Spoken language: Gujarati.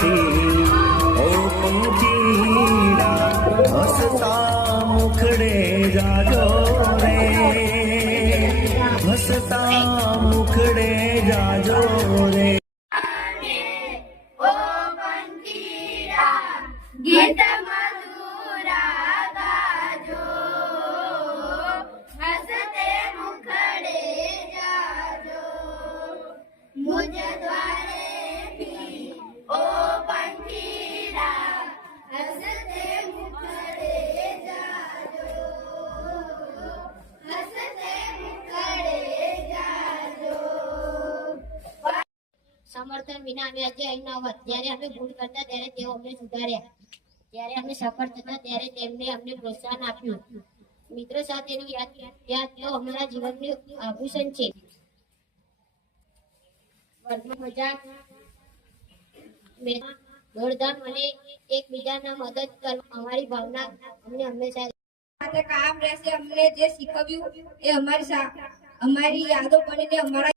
થી ઓ પંખીડા હસતા મુખડે જાજો રે, હસતા મુખડે જાજો રે. ગીત મધુરા ગાજો, હસતે મુખડે જાજો, મુજ દ્વારેથી ઓ પંખીડા, હસતે મુખડે જાજો, હસતે મુખડે જાજો. સમર્થન વિના અમે આજે અહીં ન હોત. જ્યારે અમે ભૂલ કરતા ત્યારે તેઓ અમને સુધાર્યા, જ્યારે અમે સફળ થતા ત્યારે તેમને અમને પ્રોત્સાહન આપ્યું. મિત્રો સાથેની યાદ તેઓ અમારા જીવનનું આભૂષણ છે. વર્ગમાં મજાક, દોડધામ અને એકબીજાના મદદ કરવા અમારી ભાવના અમને હંમેશા કામ રહેશે. અમને જે શીખવ્યું એ અમારી યાદો બનીને અમારા